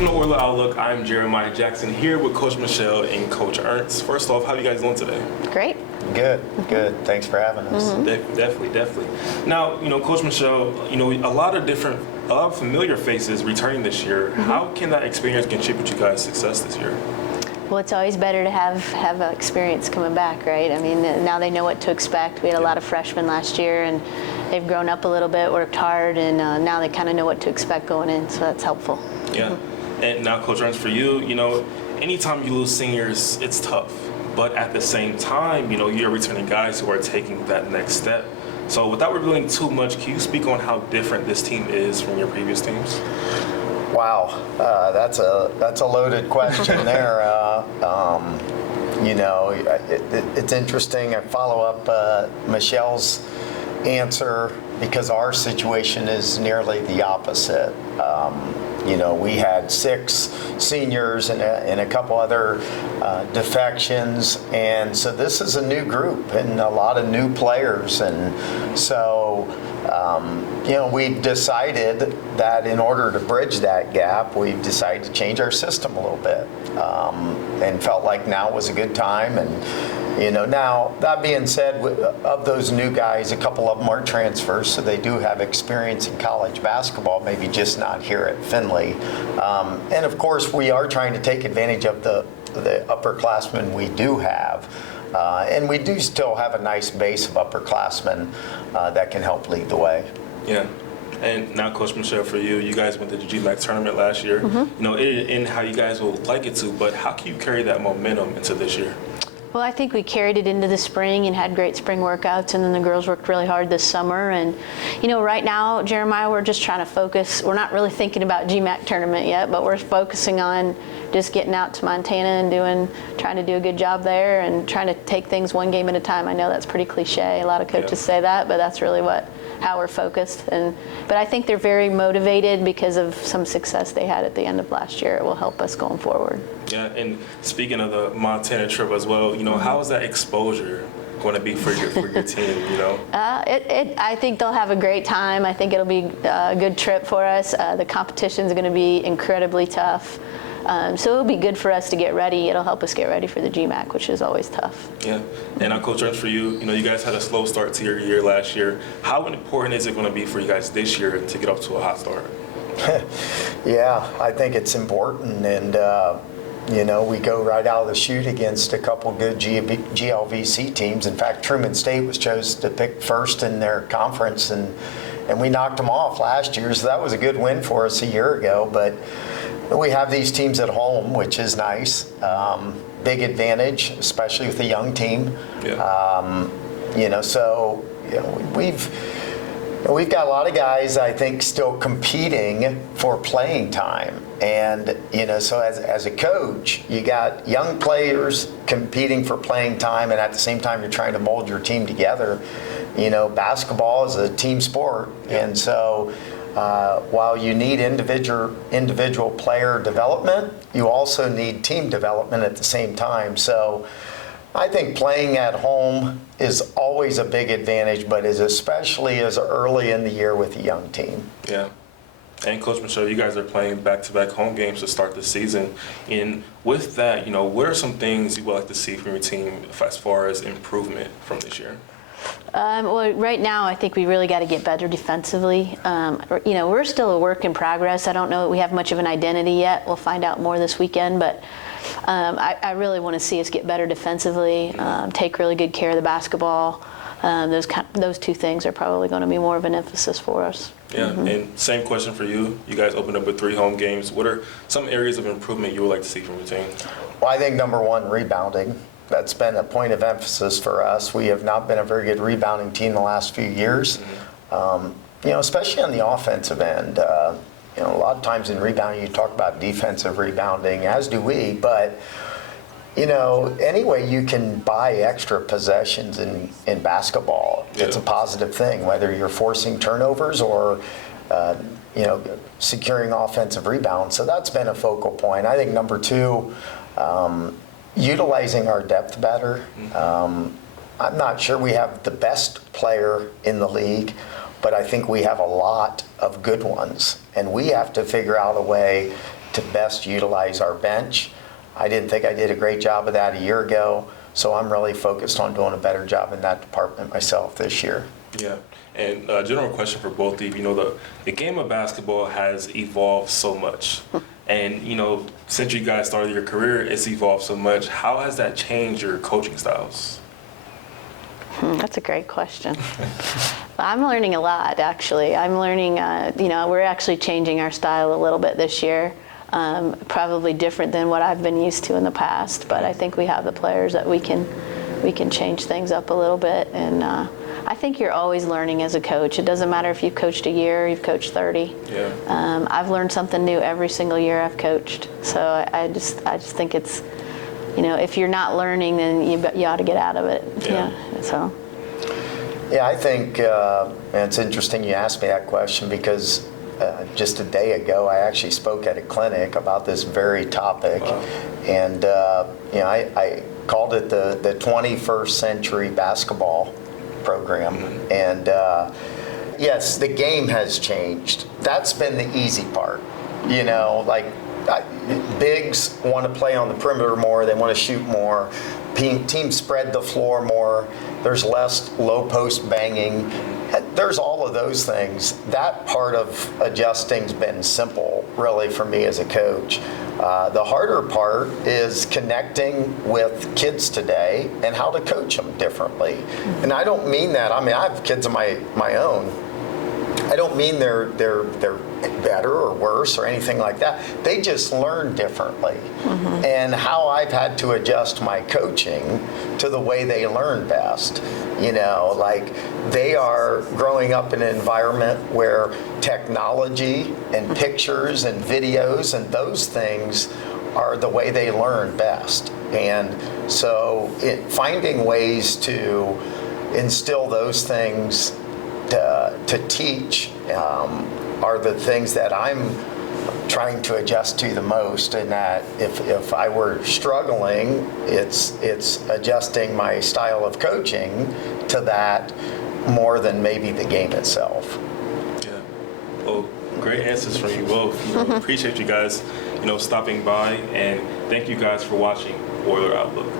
From the Orla Outlook, I'm Jeremiah Jackson here with Coach Michele and Coach Ernst. First off, how are you guys doing today? Great. Good. Thanks for having us. Definitely. Now, Coach Michele, a lot of familiar faces returning this year. How can that experience contribute to you guys' success this year? Well, it's always better to have experience coming back, right? I mean, now they know what to expect. We had a lot of freshmen last year, and they've grown up a little bit, worked hard, and now they kind of know what to expect going in, so that's helpful. Yeah. And now, Coach Ernst, for you, anytime you lose seniors, it's tough. But at the same time, you're returning guys who are taking that next step. So without revealing too much, can you speak on how different this team is from your previous teams? Wow, that's a loaded question there. It's interesting. I follow up Michelle's answer because our situation is nearly the opposite. We had 6 seniors and a couple other defections, and so this is a new group and a lot of new players, and so we've decided that in order to bridge that gap, we've decided to change our system a little bit, and felt like now was a good time. And now that being said, of those new guys, a couple of them are transfers, so they do have experience in college basketball, maybe just not here at Findlay. And of course, we are trying to take advantage of the upperclassmen we do have. And we do still have a nice base of upperclassmen that can help lead the way. Yeah. And now, Coach Michele, for you, you guys went to the GMAC tournament last year. In how you guys will like it to, but how can you carry that momentum into this year? Well, I think we carried it into the spring and had great spring workouts, and then the girls worked really hard this summer. And, right now, Jeremiah, we're just trying to focus. We're not really thinking about GMAC tournament yet, but we're focusing on just getting out to Montana and trying to do a good job there and trying to take things one game at a time. I know that's pretty cliche. A lot of coaches say that, but that's really how we're focused. But I think they're very motivated because of some success they had at the end of last year. It will help us going forward. Yeah, and speaking of the Montana trip as well, how is that exposure going to be for your team? I think they'll have a great time. I think it'll be a good trip for us. The competition's going to be incredibly tough. So it'll be good for us to get ready. It'll help us get ready for the GMAC, which is always tough. Yeah. And now, Coach Ernst, for you, you guys had a slow start to your year last year. How important is it going to be for you guys this year to get off to a hot start? Yeah, I think it's important. And, we go right out of the chute against a couple good GLVC teams. In fact, Truman State was chosen to pick first in their conference, and we knocked them off last year. So that was a good win for us a year ago. But we have these teams at home, which is nice. Big advantage, especially with a young team. Yeah. We've got a lot of guys, I think, still competing for playing time. And, so as a coach, you got young players competing for playing time, and at the same time, you're trying to mold your team together. Basketball is a team sport. Yeah. And so while you need individual player development, you also need team development at the same time. So I think playing at home is always a big advantage, but is especially as early in the year with a young team. Yeah. And Coach Michele, you guys are playing back-to-back home games to start the season. And with that, what are some things you would like to see from your team as far as improvement from this year? Well, right now, I think we really got to get better defensively. We're still a work in progress. I don't know that we have much of an identity yet. We'll find out more this weekend, but I really want to see us get better defensively, take really good care of the basketball. Those two things are probably going to be more of an emphasis for us. Yeah, and same question for you. You guys opened up with 3 home games. What are some areas of improvement you would like to see from your team? Well, I think number one, rebounding. That's been a point of emphasis for us. We have not been a very good rebounding team the last few years, especially on the offensive end. A lot of times in rebounding, you talk about defensive rebounding, as do we, but any way you can buy extra possessions in basketball, it's a positive thing, whether you're forcing turnovers or, securing offensive rebounds. So that's been a focal point. I think number 2, utilizing our depth better. I'm not sure we have the best player in the league, but I think we have a lot of good ones. And we have to figure out a way to best utilize our bench. I didn't think I did a great job of that a year ago, so I'm really focused on doing a better job in that department myself this year. Yeah. And a general question for both of you. You know, the game of basketball has evolved so much. And, you know, since you guys started your career, it's evolved so much. How has that changed your coaching styles? That's a great question. I'm learning a lot, actually. I'm learning, you know, we're actually changing our style a little bit this year. Probably different than what I've been used to in the past, but I think we have the players that we can change things up a little bit. And I think you're always learning as a coach. It doesn't matter if you've coached a year or you've coached 30. Yeah. I've learned something new every single year I've coached. So I just think it's, you know, if you're not learning, then you ought to get out of it. Yeah. So. Yeah, I think and it's interesting you asked me that question because just a day ago I actually spoke at a clinic about this very topic. Wow. And you know, I called it the 21st century basketball program. Mm-hmm. And yes, the game has changed. That's been the easy part. You know, like bigs want to play on the perimeter more. They want to shoot more. Teams spread the floor more. There's less low post banging. There's all of those things. That part of adjusting's been simple, really, for me as a coach. The harder part is connecting with kids today and how to coach them differently. And I don't mean that. I mean, I have kids of my own. I don't mean they're better or worse or anything like that. They just learn differently. Mm-hmm. And how I've had to adjust my coaching to the way they learn best. You know, like they are growing up in an environment where technology and pictures and videos and those things are the way they learn best. And so finding ways to instill those things to teach are the things that I'm trying to adjust to the most. And that if I were struggling, it's adjusting my style of coaching to that more than maybe the game itself. Yeah. Well, great answers from you both. You know, appreciate you guys, you know, stopping by, and thank you guys for watching Oiler Outlook.